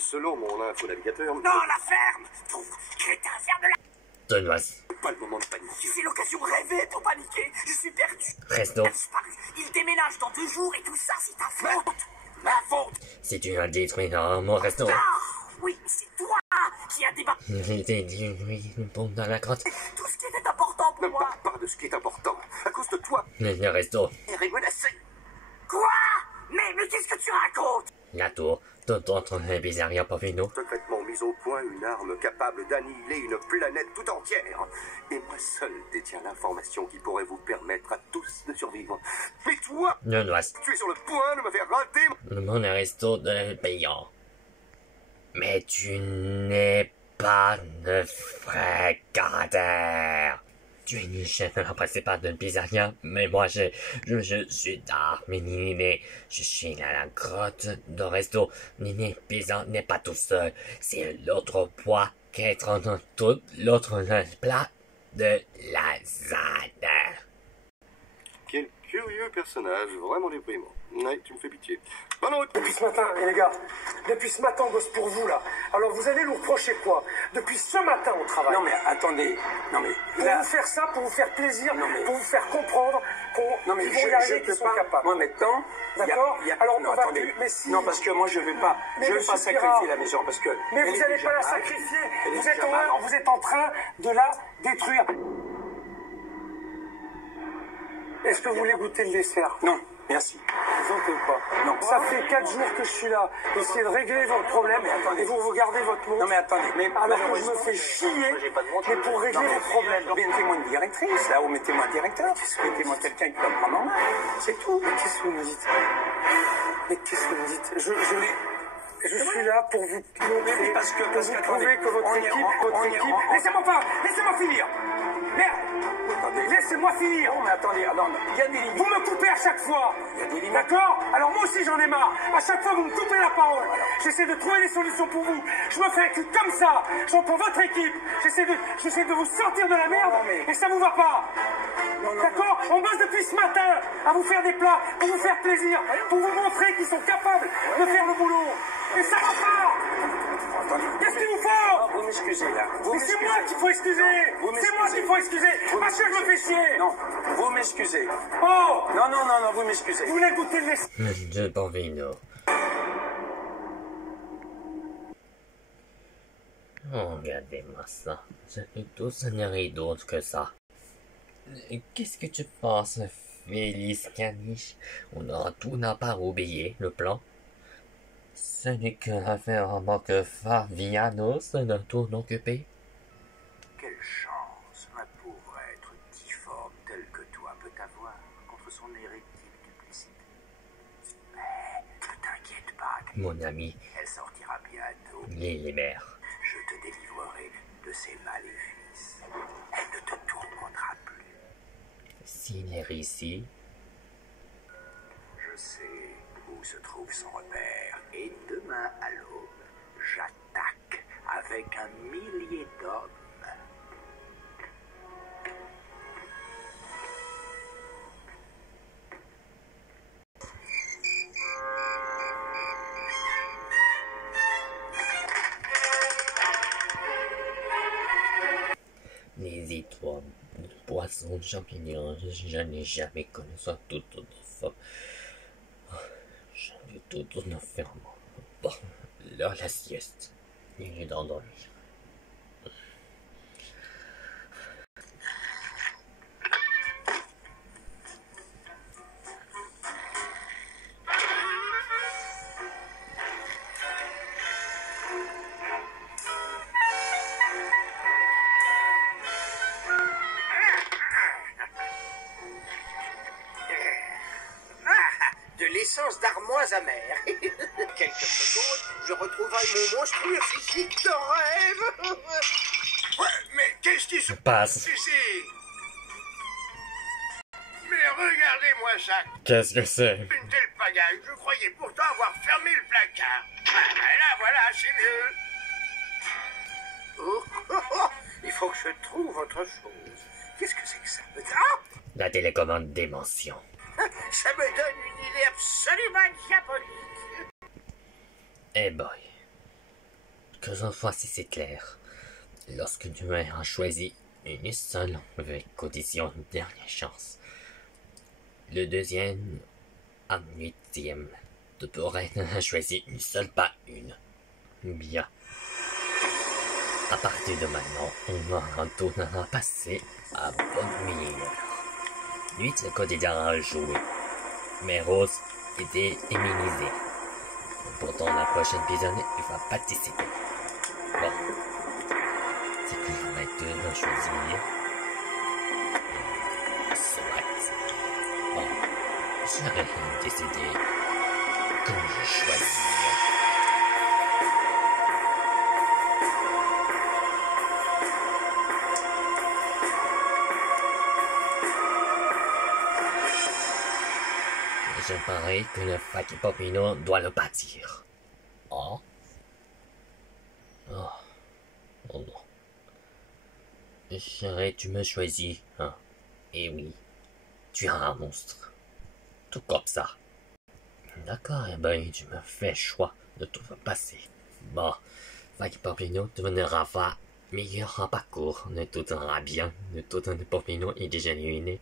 Selon mon info-navigateur... Non, la ferme! Pauvre crétin, ferme la... Tonoise. Pas le moment de paniquer. C'est l'occasion rêvée pour paniquer. Je suis perdu. Resto. Il déménage dans 2 jours et tout ça, c'est ta faute. Ma faute. Si tu as détruit mon resto. Ah, oui, c'est toi qui as débattu. J'ai dit oui, bon dans la grotte. Tout ce qui était important pour Ne moi. parle pas de ce qui est important. À cause de toi, Le resto. Pierre est menacé. Quoi? Mais qu'est-ce que tu racontes? La tour. Tout autre bizarre pour nous. Secrètement mise au point une arme capable d'annihiler une planète tout entière. Et moi seul détiens l'information qui pourrait vous permettre à tous de survivre. Mais toi, Tonoise. tu es sur le point de me faire rater. Mon resto de payant. Mais tu n'es pas de frégateur. Tu es une chaîne principale de pizzeria, mais moi je suis d'Arménie. Je suis à la grotte de resto. Nini Pizza n'est pas tout seul. C'est l'autre poids qui est dans tout l'autre plat de lasagne. Quel curieux personnage, vraiment déprimant. Ouais, tu me fais pitié. Bonne route. Depuis ce matin, les gars, depuis ce matin on bosse pour vous là. Alors vous allez nous reprocher quoi? Depuis ce matin on travaille. Non mais attendez, non mais Pour là, vous faire ça, pour vous faire plaisir, Non, mais- pour vous faire comprendre non mais qu'ils vont y arriver, qu'ils peux sont pas. capables. Moi maintenant, D'accord. Alors, non on va attendez, plus- mais si. non parce que moi je vais pas, Mais je vais monsieur pas sacrifier Pirard, la maison parce que. Mais elle vous est n'allez déjà pas la mal. sacrifier. Elle est Vous êtes, déjà mal. vous êtes en train de la détruire. Est-ce que vous voulez goûter le dessert? Non, merci. Vous en faites pas. Non. Ça fait 4 jours que je suis là. Essayez de régler votre problème. mais attendez. Et vous regardez votre montre. Non mais attendez, mais Alors que je malheureusement, me fais chier, j'ai pas de montre. mais pour régler Non, mais vos problèmes. Mettez-moi une directrice là, ou mettez-moi un directeur, mettez-moi quelqu'un qui va me prendre en main. C'est tout. Mais qu'est-ce que vous me dites? Mais qu'est-ce que vous me dites? Je suis là pour vous montrer, Mais parce que vous prouver que votre équipe, Laissez-moi pas, laissez-moi finir. Merde, Attendez. laissez-moi finir. Non mais attendez, ah, non, il y a des limites. Vous me coupez à chaque fois. Il y a des limites. D'accord? Alors moi aussi j'en ai marre. À chaque fois vous me coupez la parole. J'essaie de trouver des solutions pour vous. Je me fais comme ça. Pour votre équipe. J'essaie de vous sortir de la merde. Non, mais- Et ça vous va pas. Non, non, D'accord? On bosse depuis ce matin à vous faire des plats, pour vous faire plaisir, pour vous montrer qu'ils sont capables de faire le boulot. Et ça va pas. Attendez. Qu'est-ce qu'il vous Non, faut? vous m'excusez là. Vous Mais c'est m'excusez. moi qu'il faut excuser. Vous C'est moi qu'il faut excuser. Parce que je me fais chier. Non, vous m'excusez. Oh! Non, non, non, non, vous m'excusez. Vous voulez goûter le lait? De bon vino. Oh, regardez-moi ça. Ça fait tout ça n'a rien d'autre que ça. Qu'est-ce que tu penses, Félix Caniche? Tout n'a pas oublié le plan. Ce n'est que l'affaire en manque Favianos de tout occupé. Quelle chance un pauvre être difforme tel que toi peut avoir contre son hérétique duplicité. Mais ne t'inquiète pas, Mon ami, elle sortira bientôt. les mères. Je te délivrerai de ses maléfices. Elle ne te tourmentera plus. S'il est ici, Je sais où se trouve son repère. Et demain à l'aube, j'attaque avec 1 millier d'hommes. les étoiles, les poissons, champignons, je n'ai jamais connu ça tout de fois. J'en ai tout enfermement. Bon, là, la sieste. Il est endormi. De l'essence d'armoise amère. Quelques secondes, je retrouverai mon monstrueux physique de rêve. Ouais, mais qu'est-ce qui se Passe. ici? Mais regardez-moi ça. Qu'est-ce que c'est? Une telle pagaille, je croyais pourtant avoir fermé le placard. Ah, ben là, voilà, c'est mieux. Oh, oh, oh, il faut que je trouve autre chose. Qu'est-ce que c'est que ça? Ah, La télécommande démention. ça me donne une idée absolument diabolique. Eh boy. que cette fois-ci c'est clair. Lorsque tu as choisi une seule avec condition de dernière chance. Le deuxième, en huitième, tu pourrais choisir une seule, pas une. Bien. À partir de maintenant, on va retourner passer à bonne meilleure. Lui, le quotidien a joué, mais Rose était immunisée. Pourtant, la prochaine épisode, il va participer. Bon. C'est que je vais choisir. Soit. Bon. J'aurais décidé que je choisis. Je parie que le Faki Popino doit le bâtir. Oh. Oh. Oh non. Chérie, tu me choisis, hein? Eh oui. Tu es un monstre. Tout comme ça. D'accord, eh ben, tu me fais choix de tout passer. Bon. Faki Popino deviendra va meilleur en parcours. Ne tout ira bien. Ne tout un Popino est déjà éliminé.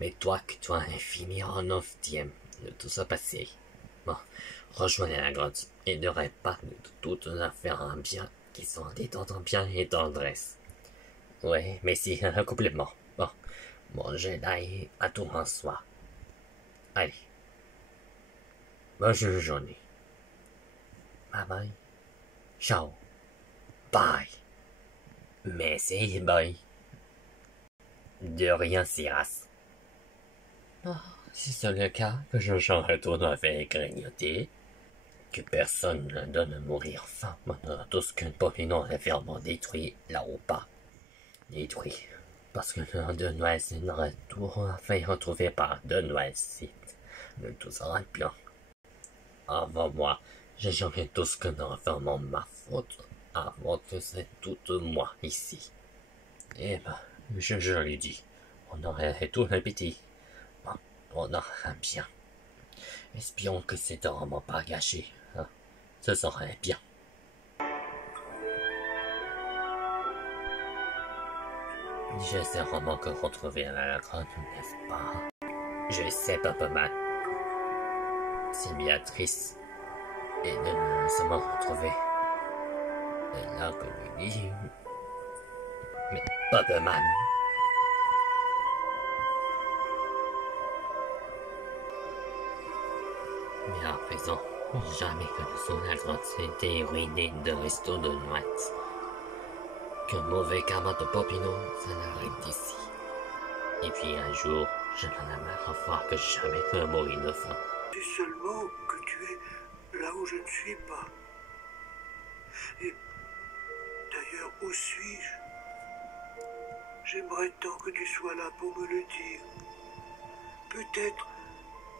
Mais toi, que tu vas finir en 9e. De tout ça passer. Bon, rejoignez la grotte et ne rêve pas de toutes les affaires en bien qui sont détentes en bien et tendresse. Ouais, mais si, complètement. Bon, mon Jedi à tout en soi. Allez. Bonne journée. Bye bye. Ciao. Bye. Merci, bye. De rien, Siras. Oh. Si c'est le cas, que je retourne avec grignoter, que personne ne donne à mourir faim, maintenant tout ce qu'un Popino a vraiment détruit là-haut bas. Détruit. Parce que le de Noisy n'aurait tout fait retrouver par de Noisy. Mais tout sera bien. Avant moi, j'ai jamais tout ce que non vraiment ma faute. Avant que c'est tout moi ici. Eh ben, je lui dis, on aurait tout répété. On aura bien. Espérons que c'est vraiment pas gâché. Hein? Ce serait bien. J'essaie vraiment de retrouver la grotte, n'est-ce pas? Je sais, Papa Man. C'est Béatrice. Et nous sommes retrouvés. Et là que lui dit... Mais Papa Man... Mais à présent, jamais que le son de la grotte s'était ruiné de resto de noix. Qu'un mauvais karma de Popino, ça l'arrête d'ici. Et puis un jour, je n'en ai marre de voir que jamais que mourir de faim. C'est seulement que tu es là où je ne suis pas. Et d'ailleurs, où suis-je? J'aimerais tant que tu sois là pour me le dire. Peut-être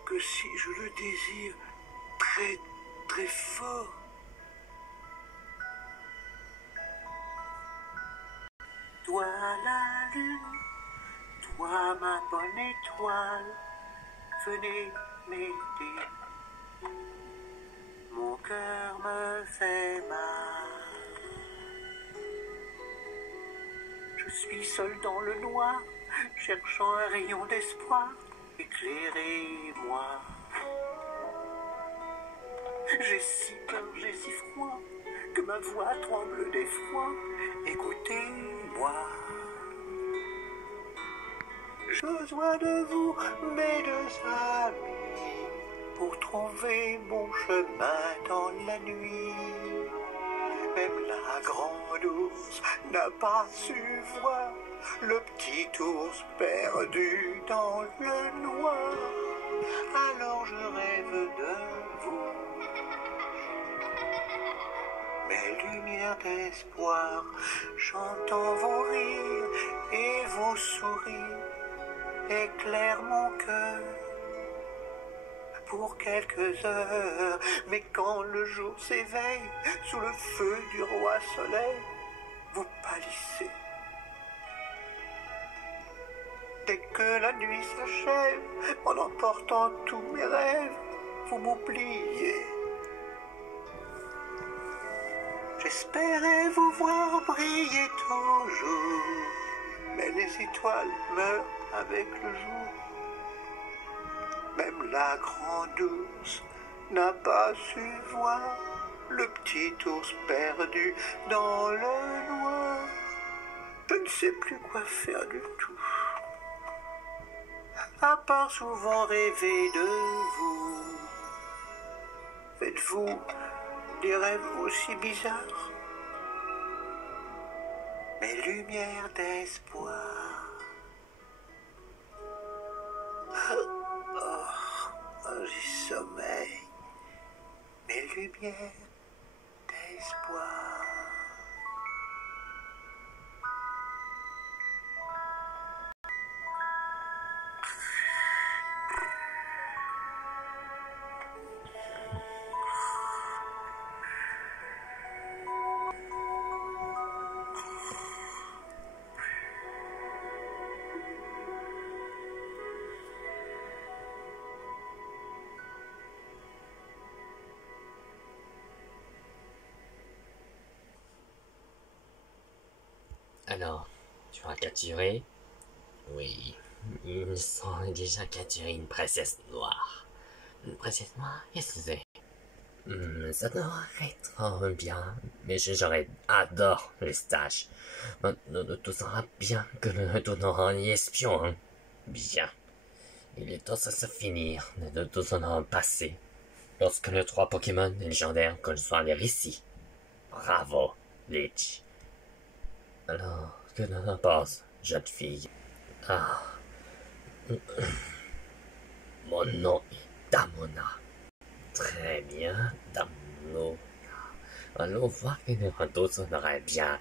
que si je le désire très, très fort, toi la lune, toi ma bonne étoile, venez m'aider. Mon cœur me fait mal. Je suis seul dans le noir, cherchant un rayon d'espoir. Éclairez-moi. J'ai si peur, j'ai si froid, que ma voix tremble d'effroi. Écoutez-moi. J'ai besoin de vous, mes deux amis, pour trouver mon chemin dans la nuit. Même la grande ours n'a pas su voir le petit ours perdu dans le noir. Alors je rêve de vous, mes lumières d'espoir. J'entends vos rires et vos sourires éclairent mon cœur pour quelques heures. Mais quand le jour s'éveille sous le feu du roi soleil, vous pâlissez. Dès que la nuit s'achève, en emportant tous mes rêves, vous m'oubliez. J'ai J'espérais vous voir briller toujours, mais les étoiles meurent avec le jour. Même la grande ours n'a pas su voir le petit ours perdu dans le noir. Je ne sais plus quoi faire du tout, à part souvent rêver de vous. Faites-vous des rêves aussi bizarres? Mes lumières d'espoir. J'ai sommeil. Mes lumières d'espoir. Alors, tu as capturé? Oui, il me semble déjà capturé une princesse noire. Une princesse noire? Qu'est-ce que c'est? Ça doit être bien, mais j'aurais adore les stages. Maintenant, tout sera bien que nous retournons en espion. Hein? Bien. Il est temps de se finir de tout son passé. Lorsque les 3 Pokémon légendaires conçoivent ici. Bravo, Lich. Alors, que t'en penses, jeune fille? Ah. Mon nom est Damona. Très bien, Damona. Allons voir que nous retournerait bien.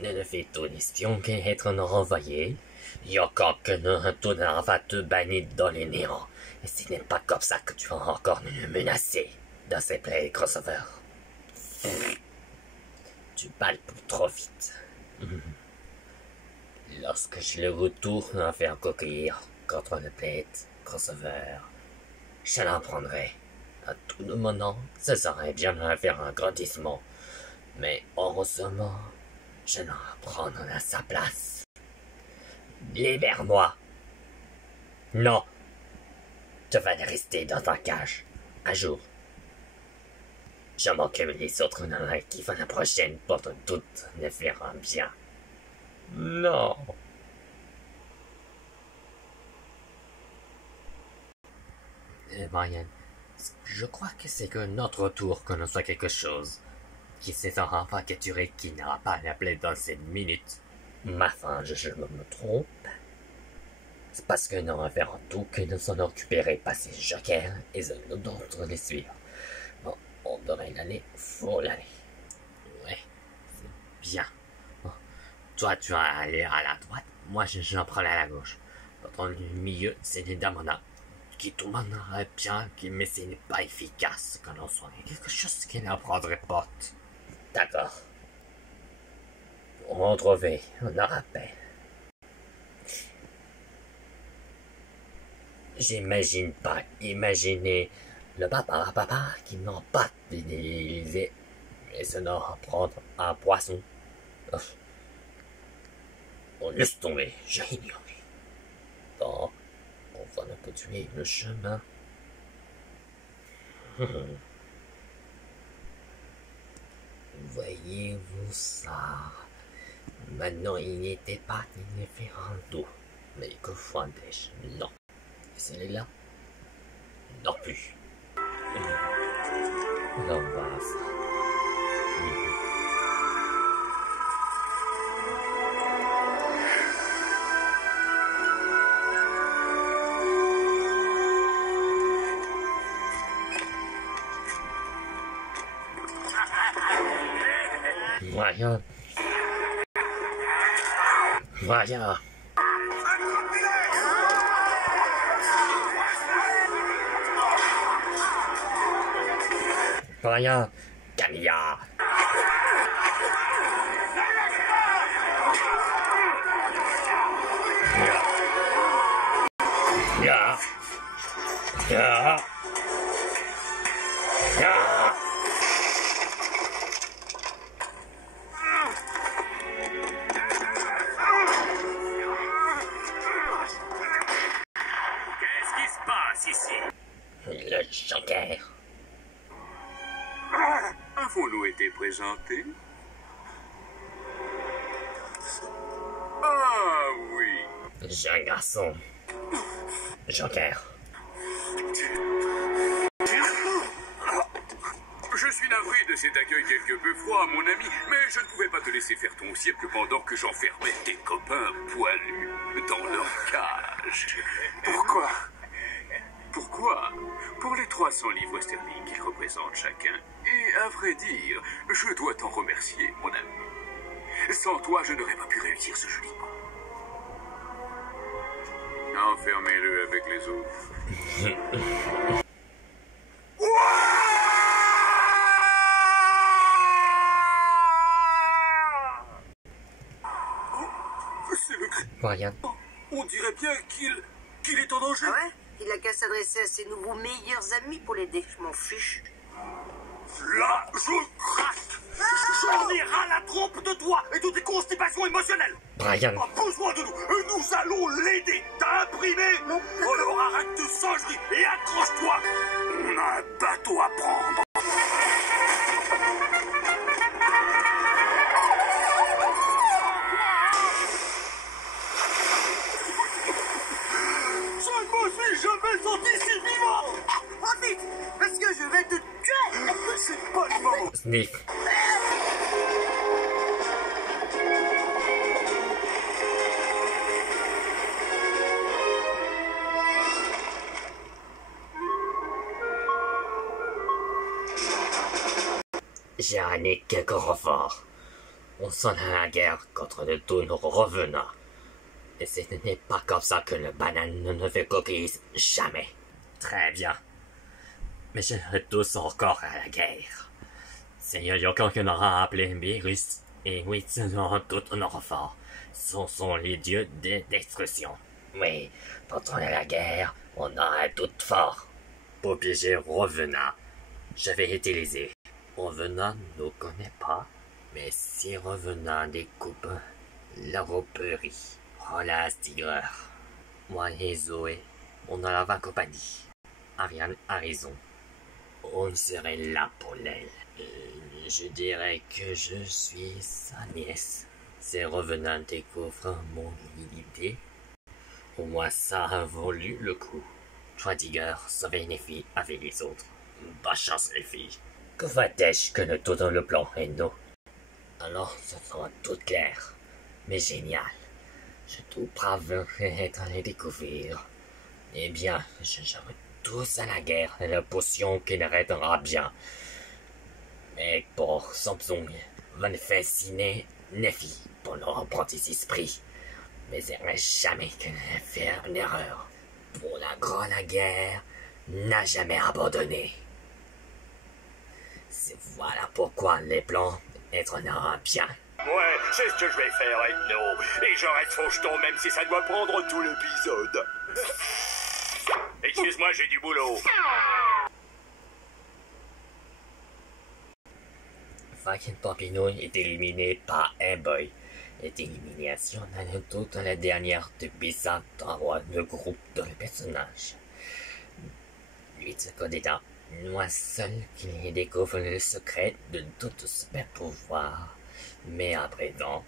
Ne le fait tout l'espion qu'être renvoyé. Il y a encore que nous retournerons va te bannir dans les néants. Et ce n'est pas comme ça que tu vas encore nous menacer dans ces play crossover. Tu parles trop vite. Lorsque je le retourne à faire conquérir contre le plate crossover, je l'en prendrai. À tout le moment, ce serait bien de faire un grandissement. Mais heureusement, je n'en prendre à sa place. Libère-moi. Non. Tu vas rester dans ta cage. Un jour. Je m'occupe des autres nains qui vont la prochaine pour que toutes ne feront bien. Non. Brian, je crois que c'est que notre tour qu'on soit quelque chose. Qui s'est enfin capturé qui n'aura pas appelé dans cette minute. Ma fin, je me trompe. C'est parce que nous allons faire tout que nous sommes récupérés par ces jokers et d'autres les suivre. Bon, on devrait y aller, faut y aller. Ouais, c'est bien. Bon, toi, tu vas aller à la droite, moi, j'en prends à la gauche. Dans le milieu, c'est les Damona. Qui tout le monde aurait bien, mais ce n'est pas efficace quand on soit quelque chose qui ne prendrait pas. D'accord. On va retrouver, on en rappelle. J'imagine pas, imaginez le papa qui n'ont pas d'idée et se n'en prendre un poisson. On laisse tomber, j'ai ignoré. Bon, on va ne pas tuer le chemin. Voyez-vous ça? Maintenant, il n'était pas indifférent d'eau, mais que fondais-je? Non. Et celui-là? Non plus. Non, voilà ça. Voyons. Voyons. Voyons. Camilla. Ya. Ya. Ya. qui se passe ici? Le Joker. Avons-nous été présentés? Ah oui. Jeune garçon. Joker. Je suis navré de cet accueil quelque peu froid, mon ami, mais je ne pouvais pas te laisser faire ton cirque pendant que j'enfermais tes copains poilus dans leur cage. Pourquoi? Pourquoi? Pour les 300 livres sterling qu'ils représentent chacun. Et à vrai dire, je dois t'en remercier, mon ami. Sans toi, je n'aurais pas pu réussir ce joli coup. Enfermez-le avec les autres. C'est le cri. Brian. On dirait bien qu'il est en danger. Ah ouais? Il a qu'à s'adresser à ses nouveaux meilleurs amis pour l'aider. Je m'en fiche. Là, je craque. J'en ai ras la trompe de toi et de tes constipations émotionnelles. Brian. A besoin de nous et nous allons l'aider. T'as imprimé? Alors arrête de singerie et accroche-toi. On a un bateau à prendre. Je ne me suis jamais senti si vivant. Oh vite! Parce que je vais te tuer! C'est pas le moment. Sniff. J'ai ramené quelques renforts. On s'en a la guerre contre de tous nos revenants. Et ce n'est pas comme ça que le banane ne fait coquille jamais. Très bien. Mais j'aimerais tous encore à la guerre. Seigneur Yokon qui aura appelé Virus, et oui, selon tous nos renforts, ce sont les dieux de destruction. Oui, quand on est à la guerre, on a un doute fort. Pour piéger Revenant, je vais utiliser. Revenant ne nous connaît pas, mais si Revenant découpe la roperie, Rolas Tiger, moi et Zoé, on en a compagnie. Ariane a raison. On serait là pour elle. Et je dirais que je suis sa nièce. Si Revenant découvre mon idée, au moins ça a valu le coup. Toi, Tiger, sauvez les filles avec les autres. Bonne chance, les filles. Que va-t-elle que nous tout dans le plan et nous? Alors, ce sera tout clair, mais génial. Je tout parviendrai à les découvrir. Eh bien, je jouerai tous à la guerre et la potion qui n'arrêtera bien. Mais pour Samsung, va ne fasciner Nefi pour leur apprenti esprit. Mais il ne jamais que faire une erreur. Pour la grande guerre, n'a jamais abandonné. C'est voilà pourquoi les plans être bien. Ouais, c'est ce que je vais faire, Ethno. Et je reste faucheton même si ça doit prendre tout l'épisode. Excuse-moi, j'ai du boulot. Fucking Pampino est éliminé par Boy. Cette élimination n'a toute la dernière depuis 100 ans le groupe de personnages. 8 candidats. Moi seul qui découvre le secret de tout super pouvoir. Mais à présent,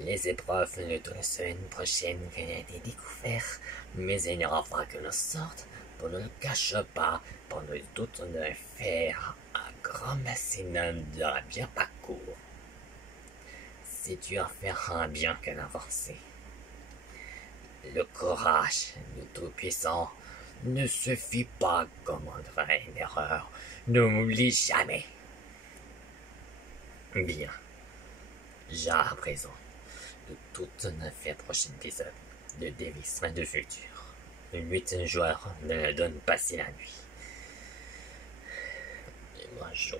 les épreuves de toute la semaine prochaine qui ont été découvertes, mais il n'y aura pas que nous sorte pour ne le cacher pas, pour nous toutes de faire un grand maximum de bien parcours. Si tu en feras un bien qu'un avancé. Le courage du Tout-Puissant ne suffit pas comme une erreur. N'oublie jamais. Bien. J'ai à présent de toute une prochaine épisode de Davis de futur. Le 8 joueur ne donne pas si la nuit. Et moi je